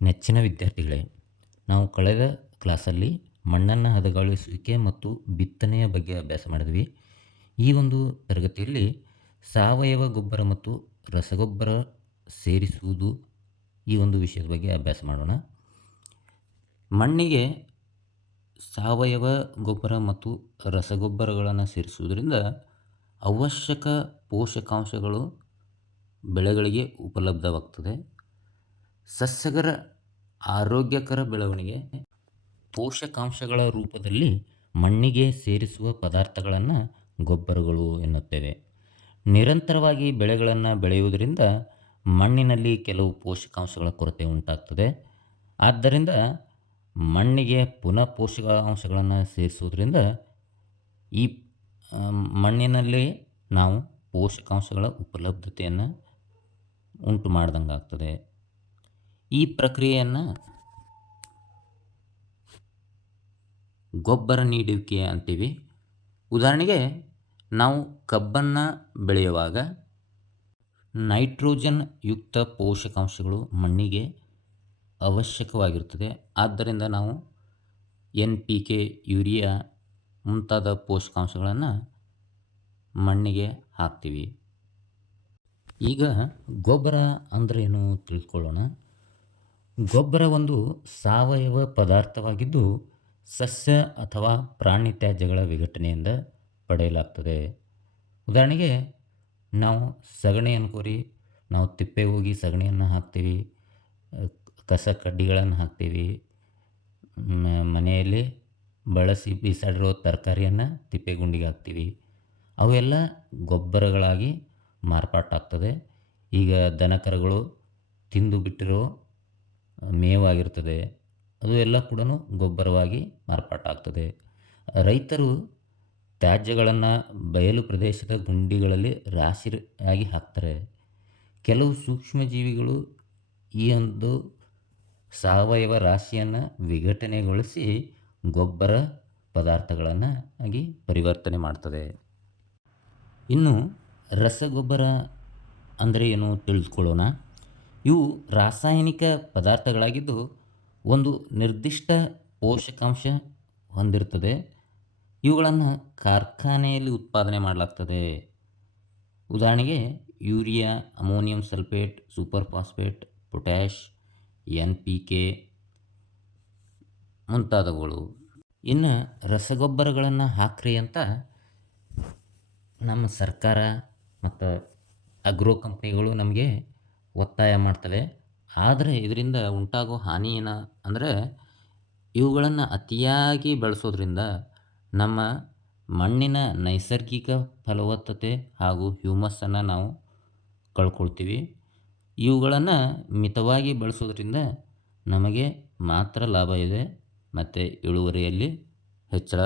ನೆಚ್ಚಿನ ವಿದ್ಯಾರ್ಥಿಗಳೇ, ನಾವು ಕಳೆದ ಕ್ಲಾಸಲ್ಲಿ ಮಣ್ಣನ್ನು ಹದಗೊಳಿಸುವಿಕೆ ಮತ್ತು ಬಿತ್ತನೆಯ ಬಗ್ಗೆ ಅಭ್ಯಾಸ ಮಾಡಿದ್ವಿ. ಈ ಒಂದು ತರಗತಿಯಲ್ಲಿ ಸಾವಯವ ಗೊಬ್ಬರ ಮತ್ತು ರಸಗೊಬ್ಬರ ಸೇರಿಸುವುದು ಈ ಒಂದು ವಿಷಯದ ಬಗ್ಗೆ ಅಭ್ಯಾಸ ಮಾಡೋಣ. ಮಣ್ಣಿಗೆ ಸಾವಯವ ಗೊಬ್ಬರ ಮತ್ತು ರಸಗೊಬ್ಬರಗಳನ್ನು ಸೇರಿಸುವುದರಿಂದ ಅವಶ್ಯಕ ಪೋಷಕಾಂಶಗಳು ಬೆಳೆಗಳಿಗೆ ಉಪಲಬ್ಧವಾಗ್ತದೆ. ಸಸ್ಯಗಳ ಆರೋಗ್ಯಕರ ಬೆಳವಣಿಗೆ ಪೋಷಕಾಂಶಗಳ ರೂಪದಲ್ಲಿ ಮಣ್ಣಿಗೆ ಸೇರಿಸುವ ಪದಾರ್ಥಗಳನ್ನು ಗೊಬ್ಬರಗಳು ಎನ್ನುತ್ತೇವೆ. ನಿರಂತರವಾಗಿ ಬೆಳೆಗಳನ್ನು ಬೆಳೆಯುವುದರಿಂದ ಮಣ್ಣಿನಲ್ಲಿ ಕೆಲವು ಪೋಷಕಾಂಶಗಳ ಕೊರತೆ ಉಂಟಾಗ್ತದೆ. ಆದ್ದರಿಂದ ಮಣ್ಣಿಗೆ ಪುನಃ ಪೋಷಕಾಂಶಗಳನ್ನು ಸೇರಿಸುವುದರಿಂದ ಈ ಮಣ್ಣಿನಲ್ಲಿ ನಾವು ಪೋಷಕಾಂಶಗಳ ಉಪಲಬ್ಧತೆಯನ್ನು ಉಂಟು ಮಾಡ್ದಂಗೆ ಆಗ್ತದೆ. ಈ ಪ್ರಕ್ರಿಯೆಯನ್ನು ಗೊಬ್ಬರ ನೀಡುವಿಕೆ ಅಂತೀವಿ. ಉದಾಹರಣೆಗೆ ನಾವು ಕಬ್ಬನ್ನು ಬೆಳೆಯುವಾಗ ನೈಟ್ರೋಜನ್ ಯುಕ್ತ ಪೋಷಕಾಂಶಗಳು ಮಣ್ಣಿಗೆ ಅವಶ್ಯಕವಾಗಿರುತ್ತದೆ. ಆದ್ದರಿಂದ ನಾವು NPK, ಯೂರಿಯಾ ಮುಂತಾದ ಪೋಷಕಾಂಶಗಳನ್ನು ಮಣ್ಣಿಗೆ ಹಾಕ್ತೀವಿ. ಈಗ ಗೊಬ್ಬರ ಅಂದ್ರೇನು ತಿಳ್ಕೊಳ್ಳೋಣ. ಗೊಬ್ಬರ ಒಂದು ಸಾವಯವ ಪದಾರ್ಥವಾಗಿದ್ದು ಸಸ್ಯ ಅಥವಾ ಪ್ರಾಣಿ ತ್ಯಾಜ್ಯಗಳ ವಿಘಟನೆಯಿಂದ ಪಡೆಯಲಾಗ್ತದೆ. ಉದಾಹರಣೆಗೆ ನಾವು ಸಗಣಿ ಅನ್ಕೋರಿ, ನಾವು ತಿಪ್ಪೆಗೆ ಹೋಗಿ ಸಗಣಿಯನ್ನು ಹಾಕ್ತೀವಿ, ಕಸ ಕಡ್ಡಿಗಳನ್ನು ಹಾಕ್ತೀವಿ, ಮನೆಯಲ್ಲಿ ಬಳಸಿ ಬೀಸಾಡಿರೋ ತರಕಾರಿಯನ್ನು ತಿಪ್ಪೆಗುಂಡಿಗೆ ಹಾಕ್ತೀವಿ. ಅವೆಲ್ಲ ಗೊಬ್ಬರಗಳಾಗಿ ಮಾರ್ಪಾಟಾಗ್ತದೆ. ಈಗ ದನಕರುಗಳು ತಿಂದು ಬಿಟ್ಟಿರೋ ಮೇವಾಗಿರ್ತದೆ, ಅದು ಎಲ್ಲ ಕೂಡ ಗೊಬ್ಬರವಾಗಿ ಮಾರ್ಪಾಟಾಗ್ತದೆ. ರೈತರು ತ್ಯಾಜ್ಯಗಳನ್ನು ಬಯಲು ಪ್ರದೇಶದ ಗುಂಡಿಗಳಲ್ಲಿ ರಾಶಿಯಾಗಿ ಹಾಕ್ತಾರೆ. ಕೆಲವು ಸೂಕ್ಷ್ಮಜೀವಿಗಳು ಈ ಒಂದು ಸಾವಯವ ರಾಶಿಯನ್ನು ವಿಘಟನೆಗೊಳಿಸಿ ಗೊಬ್ಬರ ಪದಾರ್ಥಗಳನ್ನು ಆಗಿ ಪರಿವರ್ತನೆ ಮಾಡ್ತದೆ. ಇನ್ನು ರಸಗೊಬ್ಬರ ಅಂದರೆ ಏನು ತಿಳಿದುಕೊಳ್ಳೋಣ. ಇವು ರಾಸಾಯನಿಕ ಪದಾರ್ಥಗಳಾಗಿದ್ದು ಒಂದು ನಿರ್ದಿಷ್ಟ ಪೋಷಕಾಂಶ ಹೊಂದಿರ್ತದೆ. ಇವುಗಳನ್ನು ಕಾರ್ಖಾನೆಯಲ್ಲಿ ಉತ್ಪಾದನೆ ಮಾಡಲಾಗ್ತದೆ. ಉದಾಹರಣೆಗೆ urea, ammonium sulphate, super phosphate, potash, NPK ಮುಂತಾದವುಗಳು. ಇನ್ನು ರಸಗೊಬ್ಬರಗಳನ್ನು ಹಾಕ್ರಿ ಅಂತ ನಮ್ಮ ಸರ್ಕಾರ ಮತ್ತು ಅಗ್ರೋ ಕಂಪ್ನಿಗಳು ನಮಗೆ ಒತ್ತಾಯ ಮಾಡ್ತವೆ. ಆದರೆ ಇದರಿಂದ ಉಂಟಾಗೋ ಹಾನಿ ಏನು ಅಂದರೆ ಇವುಗಳನ್ನು ಅತಿಯಾಗಿ ಬಳಸೋದ್ರಿಂದ ನಮ್ಮ ಮಣ್ಣಿನ ನೈಸರ್ಗಿಕ ಫಲವತ್ತತೆ ಹಾಗೂ ಹ್ಯೂಮಸ್ಸನ್ನು ನಾವು ಕಳ್ಕೊಳ್ತೀವಿ. ಇವುಗಳನ್ನು ಮಿತವಾಗಿ ಬಳಸೋದ್ರಿಂದ ನಮಗೆ ಮಾತ್ರ ಲಾಭ ಇದೆ ಮತ್ತು ಇಳುವರಿಯಲ್ಲಿ ಹೆಚ್ಚಳ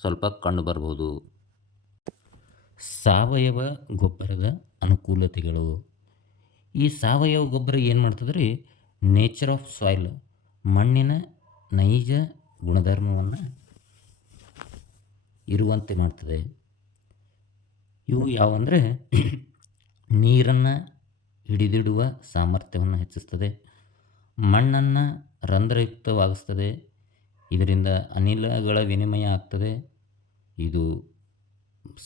ಸ್ವಲ್ಪ ಕಂಡುಬರ್ಬೋದು. ಸಾವಯವ ಗೊಬ್ಬರದ ಅನುಕೂಲತೆಗಳು. ಈ ಸಾವಯವ ಗೊಬ್ಬರ ಏನು ಮಾಡ್ತದೆ ರೀ, ನೇಚರ್ ಆಫ್ ಸಾಯಿಲ್, ಮಣ್ಣಿನ ನೈಜ ಗುಣಧರ್ಮವನ್ನು ಇರುವಂತೆ ಮಾಡ್ತದೆ. ಇವು ಯಾವಂದರೆ ನೀರನ್ನು ಹಿಡಿದಿಡುವ ಸಾಮರ್ಥ್ಯವನ್ನು ಹೆಚ್ಚಿಸ್ತದೆ, ಮಣ್ಣನ್ನು ರಂಧ್ರಯುಕ್ತವಾಗಿಸ್ತದೆ, ಇದರಿಂದ ಅನಿಲಗಳ ವಿನಿಮಯ ಆಗ್ತದೆ. ಇದು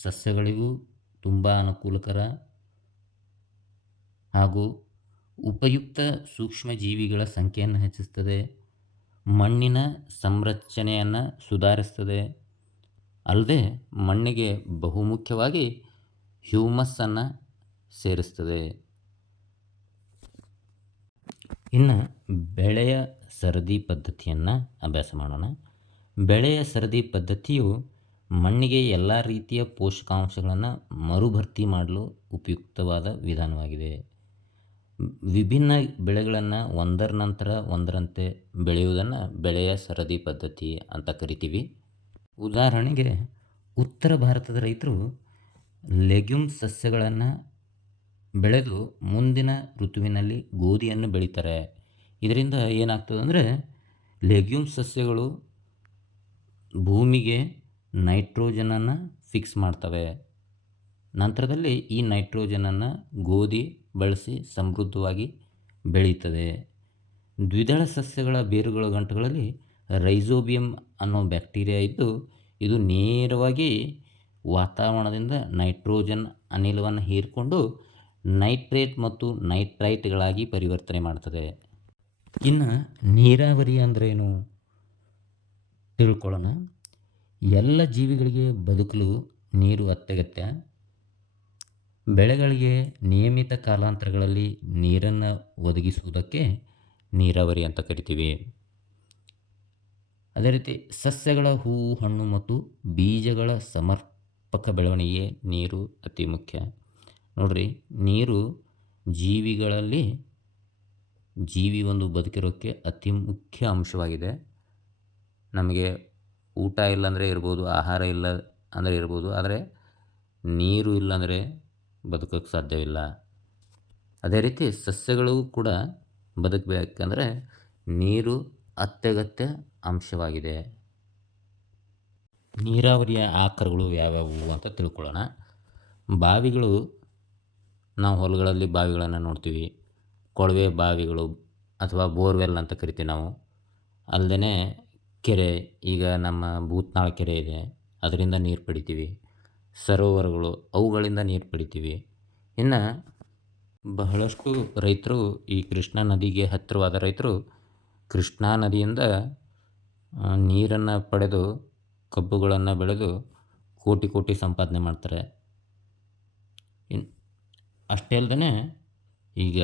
ಸಸ್ಯಗಳಿಗೂ ತುಂಬ ಅನುಕೂಲಕರ ಹಾಗೂ ಉಪಯುಕ್ತ ಸೂಕ್ಷ್ಮಜೀವಿಗಳ ಸಂಖ್ಯೆಯನ್ನು ಹೆಚ್ಚಿಸ್ತದೆ, ಮಣ್ಣಿನ ಸಂರಚನೆಯನ್ನು ಸುಧಾರಿಸ್ತದೆ. ಅಲ್ಲದೆ ಮಣ್ಣಿಗೆ ಬಹುಮುಖ್ಯವಾಗಿ ಹ್ಯೂಮಸ್ಸನ್ನು ಸೇರಿಸ್ತದೆ. ಇನ್ನು ಬೆಳೆಯ ಸರದಿ ಪದ್ಧತಿಯನ್ನು ಅಭ್ಯಾಸ ಮಾಡೋಣ. ಬೆಳೆಯ ಸರದಿ ಪದ್ಧತಿಯು ಮಣ್ಣಿಗೆ ಎಲ್ಲ ರೀತಿಯ ಪೋಷಕಾಂಶಗಳನ್ನು ಮರುಭರ್ತಿ ಮಾಡಲು ಉಪಯುಕ್ತವಾದ ವಿಧಾನವಾಗಿದೆ. ವಿಭಿನ್ನ ಬೆಳೆಗಳನ್ನು ಒಂದರ ನಂತರ ಒಂದರಂತೆ ಬೆಳೆಯುವುದನ್ನು ಬೆಳೆಯ ಸರದಿ ಪದ್ಧತಿ ಅಂತ ಕರಿತೀವಿ. ಉದಾಹರಣೆಗೆ ಉತ್ತರ ಭಾರತದ ರೈತರು ಲೆಗ್ಯೂಮ್ ಸಸ್ಯಗಳನ್ನು ಬೆಳೆದು ಮುಂದಿನ ಋತುವಿನಲ್ಲಿ ಗೋಧಿಯನ್ನು ಬೆಳೀತಾರೆ. ಇದರಿಂದ ಏನಾಗ್ತದೆ ಅಂದರೆ ಲೆಗ್ಯೂಮ್ ಸಸ್ಯಗಳು ಭೂಮಿಗೆ ನೈಟ್ರೋಜನನ್ನು ಫಿಕ್ಸ್ ಮಾಡ್ತವೆ. ನಂತರದಲ್ಲಿ ಈ ನೈಟ್ರೋಜನನ್ನು ಗೋಧಿ ಬಳಸಿ ಸಮೃದ್ಧವಾಗಿ ಬೆಳೀತದೆ. ದ್ವಿದಳ ಸಸ್ಯಗಳ ಬೇರುಗಳ ಗಂಟುಗಳಲ್ಲಿ ರೈಜೋಬಿಯಂ ಅನ್ನೋ ಬ್ಯಾಕ್ಟೀರಿಯಾ ಇದ್ದು ಇದು ನೇರವಾಗಿ ವಾತಾವರಣದಿಂದ ನೈಟ್ರೋಜನ್ ಅನಿಲವನ್ನು ಹೀರಿಕೊಂಡು ನೈಟ್ರೇಟ್ ಮತ್ತು ನೈಟ್ರೈಟ್ಗಳಾಗಿ ಪರಿವರ್ತನೆ ಮಾಡ್ತದೆ. ಇನ್ನು ನೀರಾವರಿ ಅಂದ್ರೇನು ತಿಳ್ಕೊಳ್ಳೋಣ. ಎಲ್ಲ ಜೀವಿಗಳಿಗೆ ಬದುಕಲು ನೀರು ಅತ್ಯಗತ್ಯ. ಬೆಳೆಗಳಿಗೆ ನಿಯಮಿತ ಕಾಲಾಂತರಗಳಲ್ಲಿ ನೀರನ್ನು ಒದಗಿಸುವುದಕ್ಕೆ ನೀರಾವರಿ ಅಂತ ಕರಿತೀವಿ. ಅದೇ ರೀತಿ ಸಸ್ಯಗಳ ಹೂವು, ಹಣ್ಣು ಮತ್ತು ಬೀಜಗಳ ಸಮರ್ಪಕ ಬೆಳವಣಿಗೆ ನೀರು ಅತಿ ಮುಖ್ಯ. ನೋಡ್ರಿ, ನೀರು ಜೀವಿಗಳಲ್ಲಿ ಜೀವಿ ಒಂದು ಬದುಕಿರೋಕ್ಕೆ ಅತಿ ಮುಖ್ಯ ಅಂಶವಾಗಿದೆ. ನಮಗೆ ಊಟ ಇಲ್ಲಾಂದರೆ ಇರ್ಬೋದು, ಆಹಾರ ಇಲ್ಲ ಅಂದರೆ ಇರ್ಬೋದು, ಆದರೆ ನೀರು ಇಲ್ಲಾಂದರೆ ಬದುಕೋಕ್ಕೆ ಸಾಧ್ಯವಿಲ್ಲ. ಅದೇ ರೀತಿ ಸಸ್ಯಗಳು ಕೂಡ ಬದುಕಬೇಕಂದ್ರೆ ನೀರು ಅತ್ಯಗತ್ಯ ಅಂಶವಾಗಿದೆ. ನೀರಾವರಿಯ ಆಕರಗಳು ಯಾವ್ಯಾವು ಅಂತ ತಿಳ್ಕೊಳ್ಳೋಣ. ಬಾವಿಗಳು, ನಾವು ಹೊಲಗಳಲ್ಲಿ ಬಾವಿಗಳನ್ನು ನೋಡ್ತೀವಿ. ಕೊಳವೆ ಬಾವಿಗಳು ಅಥವಾ ಬೋರ್ವೆಲ್ ಅಂತ ಕರಿತೀವಿ ನಾವು. ಅಲ್ಲದೆ ಕೆರೆ, ಈಗ ನಮ್ಮ ಭೂತ್ನಾಳ ಕೆರೆ ಇದೆ, ಅದರಿಂದ ನೀರು ಪಡಿತೀವಿ. ಸರೋವರಗಳು, ಅವುಗಳಿಂದ ನೀರು ಪಡಿತೀವಿ. ಇನ್ನು ಬಹಳಷ್ಟು ರೈತರು, ಈ ಕೃಷ್ಣಾ ನದಿಗೆ ಹತ್ತಿರವಾದ ರೈತರು ಕೃಷ್ಣಾ ನದಿಯಿಂದ ನೀರನ್ನು ಪಡೆದು ಕಬ್ಬುಗಳನ್ನು ಬೆಳೆದು ಕೋಟಿ ಕೋಟಿ ಸಂಪಾದನೆ ಮಾಡ್ತಾರೆ. ಅಷ್ಟೇ ಅಲ್ಲದೆ ಈಗ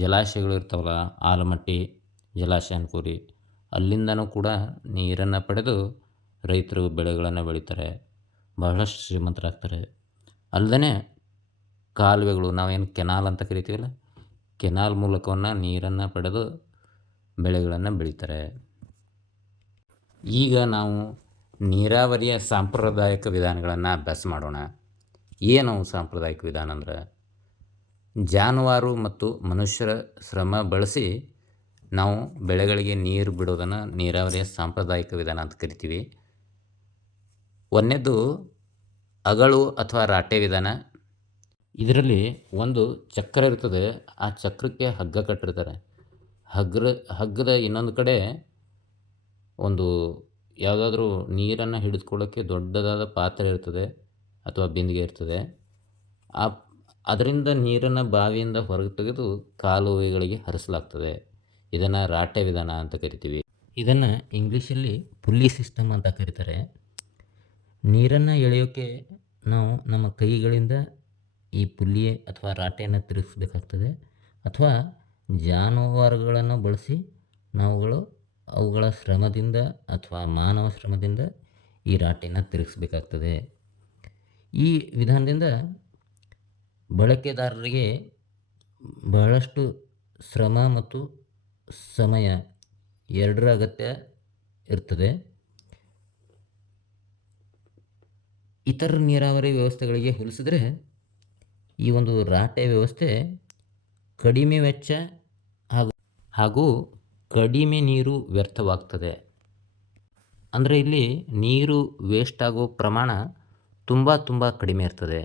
ಜಲಾಶಯಗಳು ಇರ್ತಾವಲ್ಲ, ಆಲಮಟ್ಟಿ ಜಲಾಶಯ ಅನ್ಕೋರಿ, ಅಲ್ಲಿಂದನೂ ಕೂಡ ನೀರನ್ನು ಪಡೆದು ರೈತರು ಬೆಳೆಗಳನ್ನು ಬೆಳೀತಾರೆ, ಬಹಳಷ್ಟು ಶ್ರೀಮಂತರಾಗ್ತಾರೆ. ಅಲ್ಲದೆ ಕಾಲುವೆಗಳು, ನಾವೇನು ಕೆನಾಲ್ ಅಂತ ಕರಿತೀವಲ್ಲ, ಕೆನಾಲ್ ಮೂಲಕವನ್ನು ನೀರನ್ನು ಪಡೆದು ಬೆಳೆಗಳನ್ನು ಬೆಳೀತಾರೆ. ಈಗ ನಾವು ನೀರಾವರಿಯ ಸಾಂಪ್ರದಾಯಿಕ ವಿಧಾನಗಳನ್ನು ಅಭ್ಯಾಸ ಮಾಡೋಣ. ಏನು ಸಾಂಪ್ರದಾಯಿಕ ವಿಧಾನ ಅಂದ್ರೆ, ಜಾನುವಾರು ಮತ್ತು ಮನುಷ್ಯರ ಶ್ರಮ ಬಳಸಿ ನಾವು ಬೆಳೆಗಳಿಗೆ ನೀರು ಬಿಡೋದನ್ನು ನೀರಾವರಿಯ ಸಾಂಪ್ರದಾಯಿಕ ವಿಧಾನ ಅಂತ ಕರಿತೀವಿ. ಒಂದನೇದು ಅಗಳು ಅಥವಾ ರಾಟೆ ವಿಧಾನ. ಇದರಲ್ಲಿ ಒಂದು ಚಕ್ರ ಇರ್ತದೆ, ಆ ಚಕ್ರಕ್ಕೆ ಹಗ್ಗ ಕಟ್ಟಿರ್ತಾರೆ. ಹಗ್ಗದ ಇನ್ನೊಂದು ಕಡೆ ಒಂದು ಯಾವುದಾದ್ರೂ ನೀರನ್ನು ಹಿಡಿದುಕೊಳ್ಳೋಕ್ಕೆ ದೊಡ್ಡದಾದ ಪಾತ್ರೆ ಇರ್ತದೆ ಅಥವಾ ಬಿಂದಿಗೆ ಇರ್ತದೆ. ಅದರಿಂದ ನೀರನ್ನು ಬಾವಿಯಿಂದ ಹೊರಗೆ ತೆಗೆದು ಕಾಲುವೆಗಳಿಗೆ ಹರಿಸಲಾಗ್ತದೆ. ಇದನ್ನು ರಾಟೆ ವಿಧಾನ ಅಂತ ಕರಿತೀವಿ. ಇದನ್ನು ಇಂಗ್ಲೀಷಲ್ಲಿ ಪುಲ್ಲಿ ಸಿಸ್ಟಮ್ ಅಂತ ಕರೀತಾರೆ. ನೀರನ್ನು ಎಳೆಯೋಕ್ಕೆ ನಾವು ನಮ್ಮ ಕೈಗಳಿಂದ ಈ ಪುಲ್ಲಿ ಅಥವಾ ರಾಟೆಯನ್ನು ತಿರುಗಿಸ್ಬೇಕಾಗ್ತದೆ, ಅಥವಾ ಜಾನುವಾರುಗಳನ್ನು ಬಳಸಿ ಅವುಗಳ ಶ್ರಮದಿಂದ ಅಥವಾ ಮಾನವ ಶ್ರಮದಿಂದ ಈ ರಾಟೆಯನ್ನು ತಿರುಗಿಸ್ಬೇಕಾಗ್ತದೆ. ಈ ವಿಧಾನದಿಂದ ಬಳಕೆದಾರರಿಗೆ ಬಹಳಷ್ಟು ಶ್ರಮ ಮತ್ತು ಸಮಯ ಎರಡರ ಅಗತ್ಯ ಇರ್ತದೆ. ಇತರ ನೀರಾವರಿ ವ್ಯವಸ್ಥೆಗಳಿಗೆ ಹೋಲಿಸಿದರೆ ಈ ಒಂದು ರಾಟೆ ವ್ಯವಸ್ಥೆ ಕಡಿಮೆ ವೆಚ್ಚ ಹಾಗೂ ಕಡಿಮೆ ನೀರು ವ್ಯರ್ಥವಾಗ್ತದೆ. ಅಂದರೆ ಇಲ್ಲಿ ನೀರು ವೇಸ್ಟ್ ಆಗೋ ಪ್ರಮಾಣ ತುಂಬ ಕಡಿಮೆ ಇರ್ತದೆ.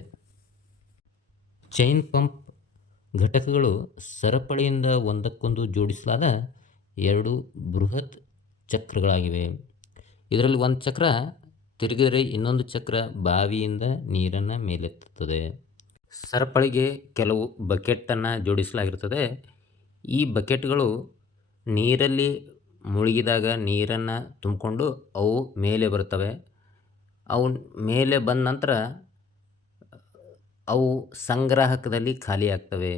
ಚೈನ್ ಪಂಪ್ ಘಟಕಗಳು ಸರಪಳಿಯಿಂದ ಒಂದಕ್ಕೊಂದು ಜೋಡಿಸಲಾದ ಎರಡು ಬೃಹತ್ ಚಕ್ರಗಳಾಗಿವೆ. ಇದರಲ್ಲಿ ಒಂದು ಚಕ್ರ ತಿರುಗಿದರೆ ಇನ್ನೊಂದು ಚಕ್ರ ಬಾವಿಯಿಂದ ನೀರನ್ನು ಮೇಲೆತ್ತುತ್ತದೆ. ಸರಪಳಿಗೆ ಕೆಲವು ಬಕೆಟನ್ನು ಜೋಡಿಸಲಾಗಿರ್ತದೆ. ಈ ಬಕೆಟ್ಗಳು ನೀರಲ್ಲಿ ಮುಳುಗಿದಾಗ ನೀರನ್ನು ತುಂಬಿಕೊಂಡು ಅವು ಮೇಲೆ ಬರ್ತವೆ. ಅವು ಮೇಲೆ ಬಂದ ನಂತರ ಅವು ಸಂಗ್ರಾಹಕದಲ್ಲಿ ಖಾಲಿ ಆಗ್ತವೆ.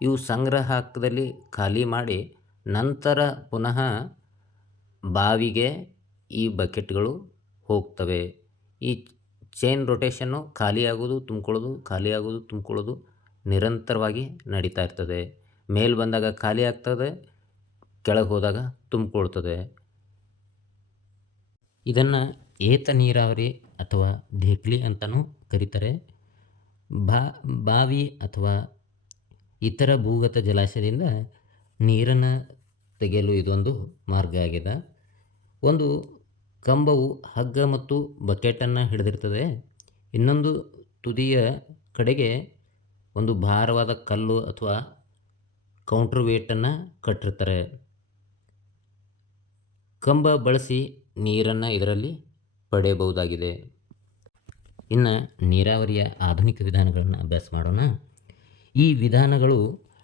ಇವು ಸಂಗ್ರಾಹಕದಲ್ಲಿ ಖಾಲಿ ಮಾಡಿ ನಂತರ ಪುನಃ ಬಾವಿಗೆ ಈ ಬಕೆಟ್ಗಳು ಹೋಗ್ತವೆ. ಈ ಚೈನ್ ರೊಟೇಷನ್ನು ಖಾಲಿಯಾಗೋದು ತುಂಬಿಕೊಳ್ಳೋದು, ಖಾಲಿಯಾಗೋದು ತುಂಬಿಕೊಳ್ಳೋದು ನಿರಂತರವಾಗಿ ನಡೀತಾ ಇರ್ತದೆ. ಮೇಲೆ ಬಂದಾಗ ಖಾಲಿ ಆಗ್ತದೆ, ಕೆಳಗೆ ಹೋದಾಗ ತುಂಬಿಕೊಳ್ತದೆ. ಇದನ್ನು ಏತ ನೀರಾವರಿ ಅಥವಾ ಢೇಕ್ಲಿ ಅಂತಲೂ ಕರೀತಾರೆ. ಬಾವಿ ಅಥವಾ ಇತರ ಭೂಗತ ಜಲಾಶಯದಿಂದ ನೀರನ್ನು ತೆಗೆಯಲು ಇದೊಂದು ಮಾರ್ಗ ಆಗಿದೆ. ಒಂದು ಕಂಬವು ಹಗ್ಗ ಮತ್ತು ಬಕೆಟನ್ನು ಹಿಡಿದಿರ್ತದೆ. ಇನ್ನೊಂದು ತುದಿಯ ಕಡೆಗೆ ಒಂದು ಭಾರವಾದ ಕಲ್ಲು ಅಥವಾ ಕೌಂಟರ್ ವೇಟನ್ನು ಕಟ್ಟಿರ್ತಾರೆ. ಕಂಬ ಬಳಸಿ ನೀರನ್ನು ಇದರಲ್ಲಿ ಪಡೆಯಬಹುದಾಗಿದೆ. ಇನ್ನು ನೀರಾವರಿಯ ಆಧುನಿಕ ವಿಧಾನಗಳನ್ನು ಅಭ್ಯಾಸ ಮಾಡೋಣ. ಈ ವಿಧಾನಗಳು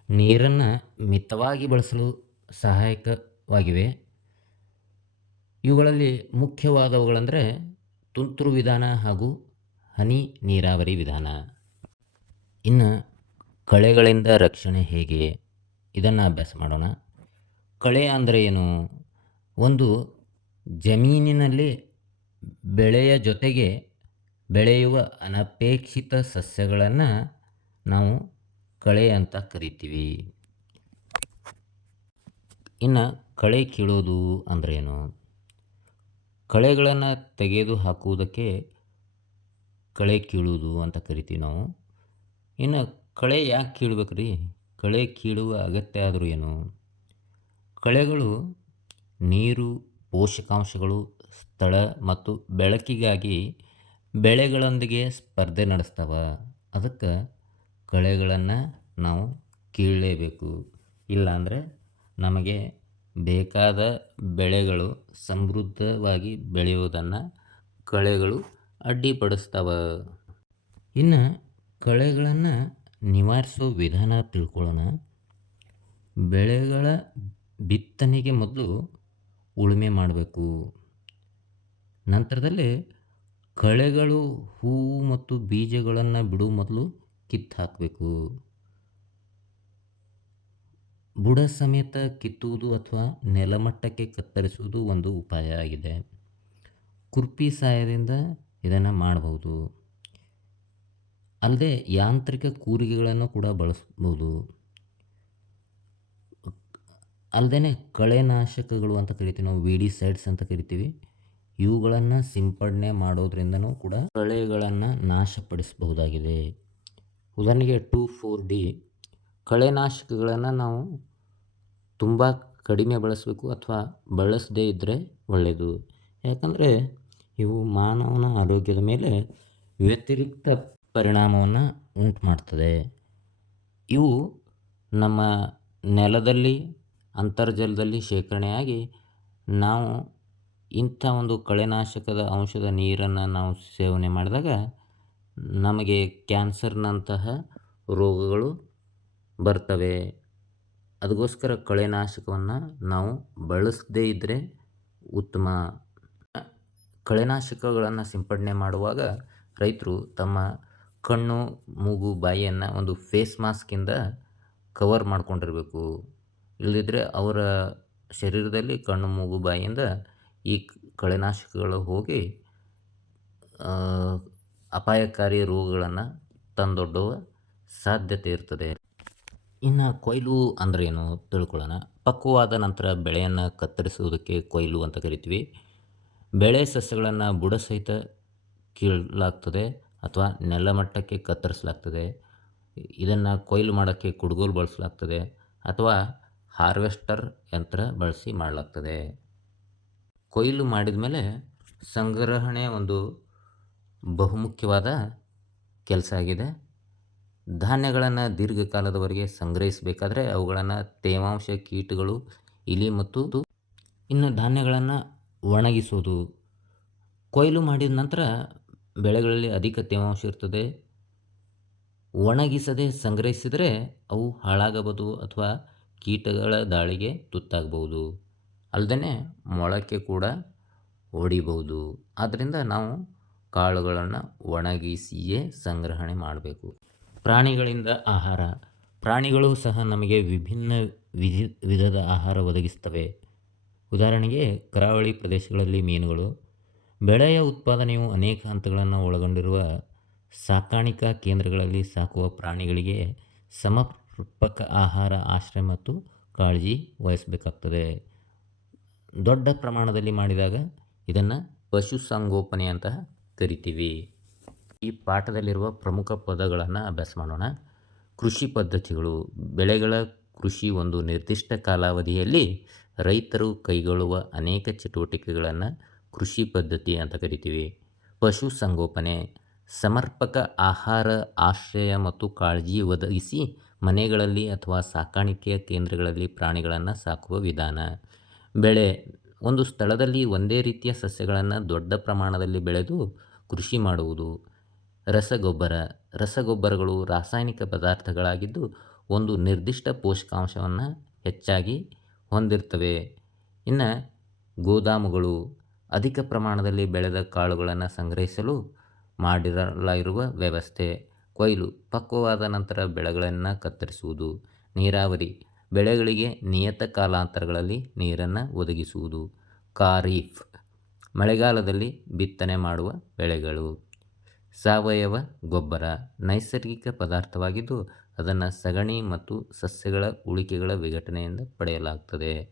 ನೀರನ್ನು ಮಿತವಾಗಿ ಬಳಸಲು ಸಹಾಯಕವಾಗಿವೆ. ಇವುಗಳಲ್ಲಿ ಮುಖ್ಯವಾದವುಗಳೆಂದರೆ ತುಂತುರು ವಿಧಾನ ಹಾಗೂ ಹನಿ ನೀರಾವರಿ ವಿಧಾನ. ಇನ್ನು ಕಳೆಗಳಿಂದ ರಕ್ಷಣೆ ಹೇಗೆ, ಇದನ್ನು ಅಭ್ಯಾಸ ಮಾಡೋಣ. ಕಳೆ ಅಂದರೆ ಏನು? ಒಂದು ಜಮೀನಿನಲ್ಲಿ ಬೆಳೆಯ ಜೊತೆಗೆ ಬೆಳೆಯುವ ಅನಪೇಕ್ಷಿತ ಸಸ್ಯಗಳನ್ನು ನಾವು ಕಳೆ ಅಂತ ಕರಿತೀವಿ. ಇನ್ನು ಕಳೆ ಕೀಳೋದು ಅಂದರೆ ಏನು? ಕಳೆಗಳನ್ನು ತೆಗೆದು ಹಾಕುವುದಕ್ಕೆ ಕಳೆ ಕೀಳುವುದು ಅಂತ ಕರಿತೀವಿ ನಾವು. ಇನ್ನು ಕಳೆ ಯಾಕೆ ಕೀಳ್ಬೇಕು ರೀ? ಕಳೆ ಕೀಳುವ ಅಗತ್ಯ ಆದರೂ ಏನು? ಕಳೆಗಳು ನೀರು, ಪೋಷಕಾಂಶಗಳು, ಸ್ಥಳ ಮತ್ತು ಬೆಳಕಿಗಾಗಿ ಬೆಳೆಗಳೊಂದಿಗೆ ಸ್ಪರ್ಧೆ ನಡೆಸ್ತವೆ. ಅದಕ್ಕೆ ಕಳೆಗಳನ್ನು ನಾವು ಕೀಳಲೇಬೇಕು. ಇಲ್ಲಾಂದರೆ ನಮಗೆ ಬೇಕಾದ ಬೆಳೆಗಳು ಸಮೃದ್ಧವಾಗಿ ಬೆಳೆಯುವುದನ್ನು ಕಳೆಗಳು ಅಡ್ಡಿಪಡಿಸ್ತವೆ. ಇನ್ನು ಕಳೆಗಳನ್ನು ನಿವಾರಿಸೋ ವಿಧಾನ ತಿಳ್ಕೊಳ್ಳೋಣ. ಬೆಳೆಗಳ ಬಿತ್ತನೆಗೆ ಮೊದಲು ಉಳುಮೆ ಮಾಡಬೇಕು. ನಂತರದಲ್ಲಿ ಕಳೆಗಳು ಹೂವು ಮತ್ತು ಬೀಜಗಳನ್ನು ಬಿಡುವ ಮೊದಲು ಕಿತ್ತು ಹಾಕಬೇಕು. ಬುಡ ಸಮೇತ ಕಿತ್ತುವುದು ಅಥವಾ ನೆಲಮಟ್ಟಕ್ಕೆ ಕತ್ತರಿಸುವುದು ಒಂದು ಉಪಾಯ ಆಗಿದೆ. ಕುರ್ಪಿ ಸಹಾಯದಿಂದ ಇದನ್ನು ಮಾಡಬಹುದು. ಅಲ್ಲದೆ ಯಾಂತ್ರಿಕ ಕೂರಿಗೆಗಳನ್ನು ಕೂಡ ಬಳಸ್ಬೋದು. ಅಲ್ಲದೆ ಕಳೆನಾಶಕಗಳು ಅಂತ ಕರಿತೀವಿ ನಾವು, ವೀಡಿಸೈಡ್ಸ್ ಅಂತ ಕರಿತೀವಿ. ಇವುಗಳನ್ನು ಸಿಂಪಡಣೆ ಮಾಡೋದ್ರಿಂದನೂ ಕೂಡ ಕಳೆಗಳನ್ನು ನಾಶಪಡಿಸಬಹುದಾಗಿದೆ. ಉದಾಹರಣೆಗೆ 2,4-D ಕಳೆನಾಶಕಗಳನ್ನು ನಾವು ತುಂಬ ಕಡಿಮೆ ಬಳಸಬೇಕು ಅಥವಾ ಬಳಸದೇ ಇದ್ದರೆ ಒಳ್ಳೆಯದು. ಯಾಕಂದರೆ ಇವು ಮಾನವನ ಆರೋಗ್ಯದ ಮೇಲೆ ವ್ಯತಿರಿಕ್ತ ಪರಿಣಾಮವನ್ನು ಉಂಟು ಮಾಡ್ತದೆ. ಇವು ನಮ್ಮ ನೆಲದಲ್ಲಿ, ಅಂತರ್ಜಲದಲ್ಲಿ ಶೇಖರಣೆಯಾಗಿ ನಾವು ಇಂಥ ಒಂದು ಕಳೆನಾಶಕದ ಅಂಶದ ನೀರನ್ನು ನಾವು ಸೇವನೆ ಮಾಡಿದಾಗ ನಮಗೆ ಕ್ಯಾನ್ಸರ್ನಂತಹ ರೋಗಗಳು ಬರ್ತವೆ. ಅದಕ್ಕೋಸ್ಕರ ಕಳೆನಾಶಕವನ್ನು ನಾವು ಬಳಸದೇ ಇದ್ದರೆ ಉತ್ತಮ. ಕಳೆನಾಶಕಗಳನ್ನು ಸಿಂಪಡಣೆ ಮಾಡುವಾಗ ರೈತರು ತಮ್ಮ ಕಣ್ಣು, ಮೂಗು, ಬಾಯಿಯನ್ನು ಒಂದು ಫೇಸ್ ಮಾಸ್ಕಿಂದ ಕವರ್ ಮಾಡ್ಕೊಂಡಿರಬೇಕು. ಇಲ್ಲದಿದ್ದರೆ ಅವರ ಶರೀರದಲ್ಲಿ ಕಣ್ಣು, ಮೂಗು, ಬಾಯಿಯಿಂದ ಈ ಕಳೆನಾಶಕಗಳು ಹೋಗಿ ಅಪಾಯಕಾರಿ ರೋಗಗಳನ್ನು ತಂದೊಡ್ಡುವ ಸಾಧ್ಯತೆ ಇರ್ತದೆ. ಇನ್ನು ಕೊಯ್ಲು ಅಂದ್ರೇನು ತಿಳ್ಕೊಳ್ಳೋಣ. ಪಕ್ವವಾದ ನಂತರ ಬೆಳೆಯನ್ನು ಕತ್ತರಿಸುವುದಕ್ಕೆ ಕೊಯ್ಲು ಅಂತ ಕರಿತೀವಿ. ಬೆಳೆ ಸಸ್ಯಗಳನ್ನು ಬುಡ ಸಹಿತ ಕೀಳಲಾಗ್ತದೆ ಅಥವಾ ನೆಲಮಟ್ಟಕ್ಕೆ ಕತ್ತರಿಸಲಾಗ್ತದೆ. ಇದನ್ನು ಕೊಯ್ಲು ಮಾಡೋಕ್ಕೆ ಕುಡುಗೋಲು ಬಳಸಲಾಗ್ತದೆ ಅಥವಾ ಹಾರ್ವೆಸ್ಟರ್ ಯಂತ್ರ ಬಳಸಿ ಮಾಡಲಾಗ್ತದೆ. ಕೊಯ್ಲು ಮಾಡಿದ ಮೇಲೆ ಸಂಗ್ರಹಣೆ ಒಂದು ಬಹುಮುಖ್ಯವಾದ ಕೆಲಸ ಆಗಿದೆ. ಧಾನ್ಯಗಳನ್ನು ದೀರ್ಘಕಾಲದವರೆಗೆ ಸಂಗ್ರಹಿಸಬೇಕಾದ್ರೆ ಅವುಗಳನ್ನು ತೇವಾಂಶ, ಕೀಟಗಳು, ಇಲಿ ಮತ್ತು ಇನ್ನು ಧಾನ್ಯಗಳನ್ನು ಒಣಗಿಸೋದು. ಕೊಯ್ಲು ಮಾಡಿದ ನಂತರ ಬೆಳೆಗಳಲ್ಲಿ ಅಧಿಕ ತೇವಾಂಶ ಇರ್ತದೆ. ಒಣಗಿಸದೆ ಸಂಗ್ರಹಿಸಿದರೆ ಅವು ಹಾಳಾಗಬಹುದು ಅಥವಾ ಕೀಟಗಳ ದಾಳಿಗೆ ತುತ್ತಾಗಬಹುದು. ಅಲ್ಲದೆ ಮೊಳಕೆ ಕೂಡ ಒಡಿಬಹುದು. ಆದ್ದರಿಂದ ನಾವು ಕಾಳುಗಳನ್ನು ಒಣಗಿಸಿಯೇ ಸಂಗ್ರಹಣೆ ಮಾಡಬೇಕು. ಪ್ರಾಣಿಗಳಿಂದ ಆಹಾರ. ಪ್ರಾಣಿಗಳು ಸಹ ನಮಗೆ ವಿಭಿನ್ನ ವಿಧದ ಆಹಾರ ಒದಗಿಸ್ತವೆ. ಉದಾಹರಣೆಗೆ ಕರಾವಳಿ ಪ್ರದೇಶಗಳಲ್ಲಿ ಮೀನುಗಳು. ಬೆಳೆಯ ಉತ್ಪಾದನೆಯು ಅನೇಕ ಹಂತಗಳನ್ನು ಒಳಗೊಂಡಿರುವ ಸಾಕಾಣಿಕಾ ಕೇಂದ್ರಗಳಲ್ಲಿ ಸಾಕುವ ಪ್ರಾಣಿಗಳಿಗೆ ಸಮರ್ಪಕ ಆಹಾರ, ಆಶ್ರಯ ಮತ್ತು ಕಾಳಜಿ ವಹಿಸಬೇಕಾಗ್ತದೆ. ದೊಡ್ಡ ಪ್ರಮಾಣದಲ್ಲಿ ಮಾಡಿದಾಗ ಇದನ್ನು ಪಶುಸಂಗೋಪನೆ ಅಂತ ಕರಿತೀವಿ. ಈ ಪಾಠದಲ್ಲಿರುವ ಪ್ರಮುಖ ಪದಗಳನ್ನು ಅಭ್ಯಾಸ ಮಾಡೋಣ. ಕೃಷಿ ಪದ್ಧತಿಗಳು. ಬೆಳೆಗಳ ಕೃಷಿ ಒಂದು ನಿರ್ದಿಷ್ಟ ಕಾಲಾವಧಿಯಲ್ಲಿ ರೈತರು ಕೈಗೊಳ್ಳುವ ಅನೇಕ ಚಟುವಟಿಕೆಗಳನ್ನು ಕೃಷಿ ಪದ್ಧತಿ ಅಂತ ಕರಿತೀವಿ. ಪಶುಸಂಗೋಪನೆ. ಸಮರ್ಪಕ ಆಹಾರ, ಆಶ್ರಯ ಮತ್ತು ಕಾಳಜಿ ಒದಗಿಸಿ ಮನೆಗಳಲ್ಲಿ ಅಥವಾ ಸಾಕಾಣಿಕೆಯ ಕೇಂದ್ರಗಳಲ್ಲಿ ಪ್ರಾಣಿಗಳನ್ನು ಸಾಕುವ ವಿಧಾನ. ಬೆಳೆ ಒಂದು ಸ್ಥಳದಲ್ಲಿ ಒಂದೇ ರೀತಿಯ ಸಸ್ಯಗಳನ್ನು ದೊಡ್ಡ ಪ್ರಮಾಣದಲ್ಲಿ ಬೆಳೆದು ಕೃಷಿ ಮಾಡುವುದು. ರಸಗೊಬ್ಬರ. ರಸಗೊಬ್ಬರಗಳು ರಾಸಾಯನಿಕ ಪದಾರ್ಥಗಳಾಗಿದ್ದು ಒಂದು ನಿರ್ದಿಷ್ಟ ಪೋಷಕಾಂಶವನ್ನು ಹೆಚ್ಚಾಗಿ ಹೊಂದಿರ್ತವೆ. ಇನ್ನು ಗೋದಾಮುಗಳು ಅಧಿಕ ಪ್ರಮಾಣದಲ್ಲಿ ಬೆಳೆದ ಕಾಳುಗಳನ್ನು ಸಂಗ್ರಹಿಸಲು ಮಾಡಿರಲಿರುವ ವ್ಯವಸ್ಥೆ. ಕೊಯ್ಲು ಪಕ್ವವಾದ ನಂತರ ಬೆಳೆಗಳನ್ನು ಕತ್ತರಿಸುವುದು. ನೀರಾವರಿ ಬೆಳೆಗಳಿಗೆ ನಿಯತ ಕಾಲಾಂತರಗಳಲ್ಲಿ ನೀರನ್ನು ಒದಗಿಸುವುದು. ಖಾರಿಫ್ ಮಳೆಗಾಲದಲ್ಲಿ ಬಿತ್ತನೆ ಮಾಡುವ ಬೆಳೆಗಳು. ಸಾವಯವ ಗೊಬ್ಬರ ನೈಸರ್ಗಿಕ ಪದಾರ್ಥವಾಗಿದ್ದು ಅದನ್ನು ಸಗಣಿ ಮತ್ತು ಸಸ್ಯಗಳ ಉಳಿಕೆಗಳ ವಿಘಟನೆಯಿಂದ ಪಡೆಯಲಾಗ್ತದೆ.